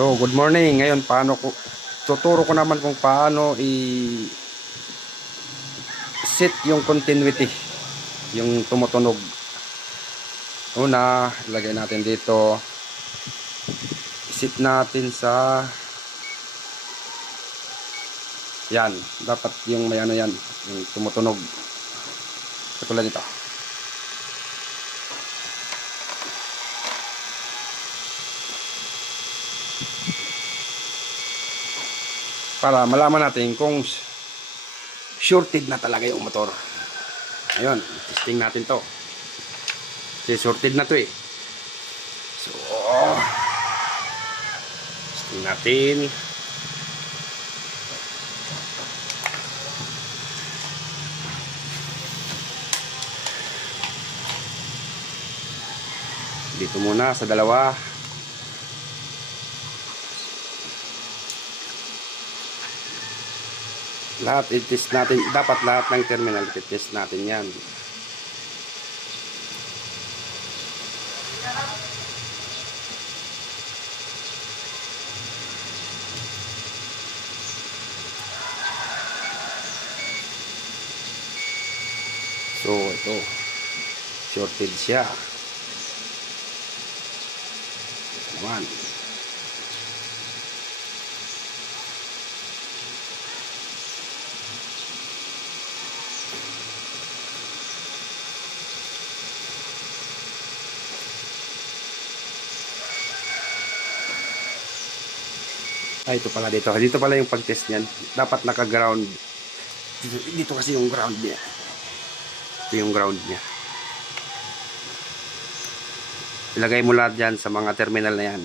So, good morning. Ngayon, tuturo ko naman kung paano i-set yung continuity, yung tumutunog. Una, ilagay natin dito. I-set natin sa yan. Dapat yung may ano yan, yung tumutunog. Katulad nito. Para malaman natin kung shorted na talaga yung motor. Ayun, testing natin to. Kasi shorted na to eh. So, testing natin. Dito muna sa dalawa. Lahat i-test natin. Dapat lahat ng terminal i-test natin yan. So, ito. Shorted siya. Ito naman. Ito pala dito. Dito pala yung pag-test niyan. Dapat naka-ground. Dito kasi yung ground niya. Ito yung ground niya. Ilagay mo lahat dyan sa mga terminal na yan.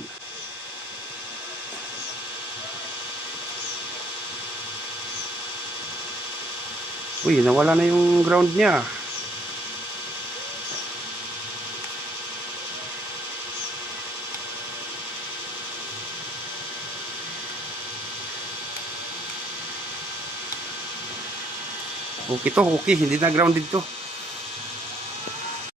Uy, nawala na yung ground niya. Okay to, okay. Hindi na grounded to.